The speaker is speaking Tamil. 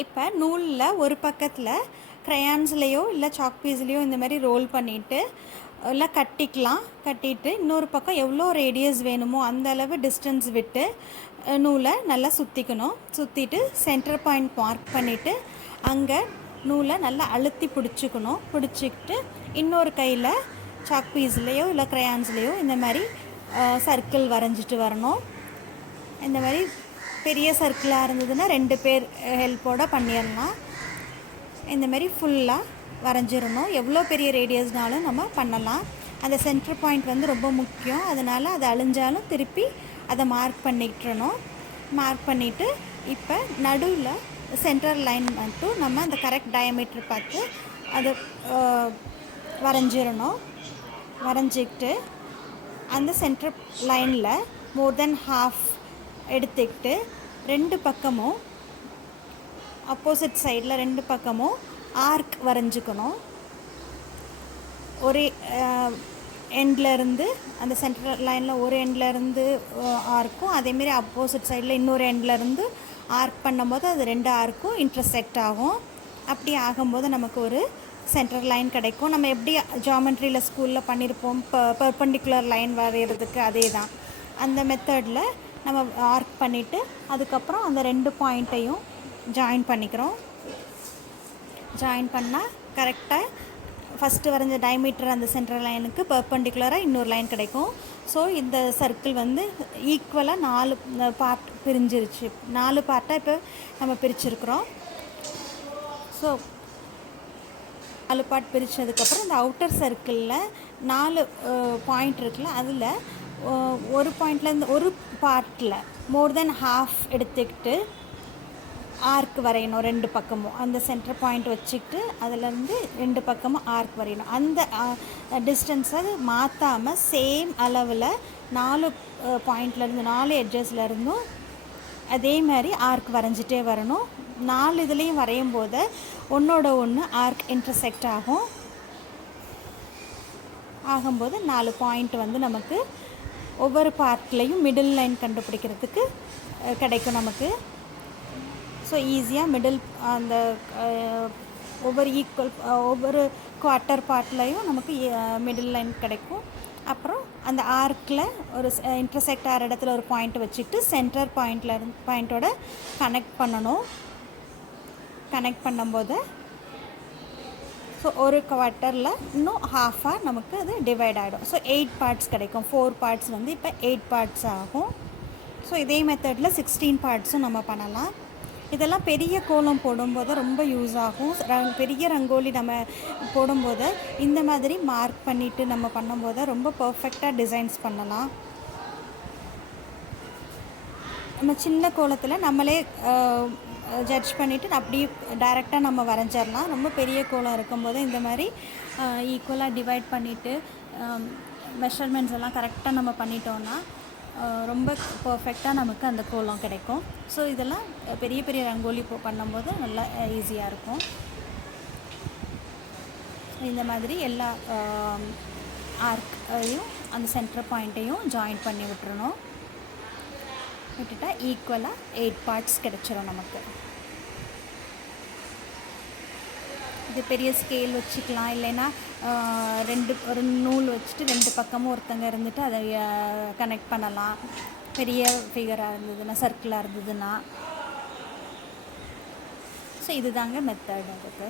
இப்போ நூலில் ஒரு பக்கத்தில் க்ரையான்ஸ்லேயோ இல்லை சாக் பீஸ்லேயோ இந்த மாதிரி ரோல் பண்ணிவிட்டு இல்லை கட்டிட்டு இன்னொரு பக்கம் எவ்வளோ ரேடியஸ் வேணுமோ அந்த அளவு டிஸ்டன்ஸ் விட்டு நூலை நல்லா சுற்றிட்டு சென்டர் பாயிண்ட் மார்க் பண்ணிவிட்டு அங்கே நூலை நல்லா அழுத்தி பிடிச்சிக்கிட்டு இன்னொரு கையில் சாக் பீஸ்லேயோ இல்லை க்ரையான்ஸ்லேயோ இந்த மாதிரி சர்க்கிள் வரைஞ்சிட்டு வரணும். இந்த மாதிரி பெரிய சர்க்கிளாக இருந்ததுன்னா 2 பேர் ஹெல்ப்போடு பண்ணிடலாம். இந்த மாதிரி ஃபுல்லாக வரைஞ்சிடணும். எவ்வளோ பெரிய ரேடியஸ்னாலும் நம்ம பண்ணலாம். அந்த சென்டர் பாயிண்ட் வந்து ரொம்ப முக்கியம். அதனால் அது அழிஞ்சாலும் திருப்பி அதை மார்க் பண்ணிவிட்டு இப்போ நடுவில் சென்டர் லைன் மட்டும் நம்ம அந்த கரெக்ட் டயமீட்டர் பார்த்து அதை வரைஞ்சிக்கிட்டு அந்த சென்டர் லைனில் மோர் தென் ஹாஃப் எடுத்துக்கிட்டு 2 பக்கமும் அப்போசிட் சைடில் 2 பக்கமும் ஆர்க் வரைஞ்சிக்கணும். ஒரு எண்ட்லேருந்து அந்த சென்டர் லைனில் ஒரு எண்ட்லேருந்து ஆர்க்கும், அதேமாரி அப்போசிட் சைடில் இன்னொரு எண்ட்லேருந்து ஆர்க் பண்ணும்போது அது 2 ஆர்க்கும் இன்டர்செக்ட் ஆகும். அப்படி ஆகும்போது நமக்கு ஒரு சென்டர் லைன் கிடைக்கும். நம்ம எப்படி ஜாமெண்ட்ரியில் ஸ்கூலில் பண்ணியிருப்போம் பெர்பெண்டிகுலர் லைன் வரைகிறதுக்கு அதே தான். அந்த மெத்தடில் நம்ம ஆர்க் பண்ணிவிட்டு அதுக்கப்புறம் அந்த 2 பாயிண்ட்டையும் ஜாயின் பண்ணால் கரெக்டாக ஃபஸ்ட்டு வரைஞ்ச டயமீட்டர் அந்த சென்டர் லைனுக்கு பெர்பெண்டிகுலராக இன்னொரு லைன் கிடைக்கும். ஸோ இந்த சர்க்கிள் வந்து ஈக்குவலாக 4 பார்ட் பிரிஞ்சிருச்சு. 4 பார்ட்டாக இப்போ நம்ம பிரிச்சுருக்குறோம். ஸோ 4 பார்ட் பிரித்ததுக்கப்புறம் இந்த அவுட்டர் சர்க்கிளில் 4 பாயிண்ட் இருக்குல்ல, அதில் ஒரு பாயிண்ட்லேருந்து ஒரு பார்ட்டில் மோர் தென் ஹாஃப் எடுத்துக்கிட்டு ஆர்க் வரையணும். 2 பக்கமும் அந்த சென்டர் பாயிண்ட் வச்சுக்கிட்டு அதிலேருந்து 2 பக்கமும் ஆர்க் வரையணும். அந்த டிஸ்டன்ஸை மாற்றாமல் சேம் அளவில் 4 பாயிண்ட்லேருந்து 4 எட்ஜஸ்லேருந்தும் அதே மாதிரி ஆர்க் வரைஞ்சிட்டே வரணும். 4 இதுலேயும் வரையும் போது ஒன்றோட ஒன்று ஆர்க் இன்டர்செக்ட் ஆகும்போது 4 பாயிண்ட் வந்து நமக்கு ஒவ்வொரு பார்ட்லேயும் மிடில் லைன் கண்டுபிடிக்கிறதுக்கு கிடைக்கும் நமக்கு. ஸோ ஈஸியாக மிடில் அந்த ஒவ்வொரு குவார்ட்டர் பார்ட்லேயும் நமக்கு மிடில் லைன் கிடைக்கும். அப்புறம் அந்த ஆர்க்கில் ஒரு இன்டர்செக்ட் ஆகிற இடத்துல ஒரு பாயிண்ட் வச்சுக்கிட்டு சென்டர் பாயிண்ட்டோட கனெக்ட் பண்ணும்போது ஸோ ஒரு குவார்ட்டரில் இன்னும் ஹாஃபாக நமக்கு அது டிவைட் ஆகிடும். ஸோ 8 பார்ட்ஸ் கிடைக்கும். 4 பார்ட்ஸ் வந்து இப்போ 8 பார்ட்ஸ் ஆகும். ஸோ இதே மெத்தடில் 16 பார்ட்ஸும் நம்ம பண்ணலாம். இதெல்லாம் பெரிய கோலம் போடும்போது ரொம்ப யூஸ் ஆகும். பெரிய ரங்கோலி நம்ம போடும்போது இந்த மாதிரி மார்க் பண்ணிவிட்டு நம்ம பண்ணும்போது ரொம்ப பர்ஃபெக்டாக டிசைன்ஸ் பண்ணலாம். நம்ம சின்ன கோலத்தில் நம்மளே ஜட்ஜ் பண்ணிவிட்டு அப்படியே டைரெக்டாக நம்ம வரைஞ்சிடலாம். ரொம்ப பெரிய கோலம் இருக்கும்போது இந்த மாதிரி ஈக்குவலாக டிவைட் பண்ணிவிட்டு மெஷர்மெண்ட்ஸ் எல்லாம் கரெக்டாக நம்ம பண்ணிட்டோன்னா ரொம்ப பர்ஃபெக்டாக நமக்கு அந்த கோலம் கிடைக்கும். ஸோ இதெல்லாம் பெரிய பெரிய ரங்கோலி பண்ணும்போது நல்லா ஈஸியாக இருக்கும். இந்த மாதிரி எல்லா ஆர்க்கையும் அந்த சென்டர் பாயிண்ட்டையும் ஜாயின் பண்ணி விட்டுட்டா ஈக்குவலாக 8 பார்ட்ஸ் கிடச்சிரும் நமக்கு. இது பெரிய ஸ்கேல் வச்சுக்கலாம், இல்லைன்னா ஒரு நூல் வச்சுட்டு 2 பக்கமும் ஒருத்தங்க இருந்துட்டு அதை கனெக்ட் பண்ணலாம். பெரிய ஃபிகராக இருந்ததுன்னா, சர்க்கிளாக இருந்ததுன்னா. ஸோ இதுதாங்க மெத்தட் அதுக்கு.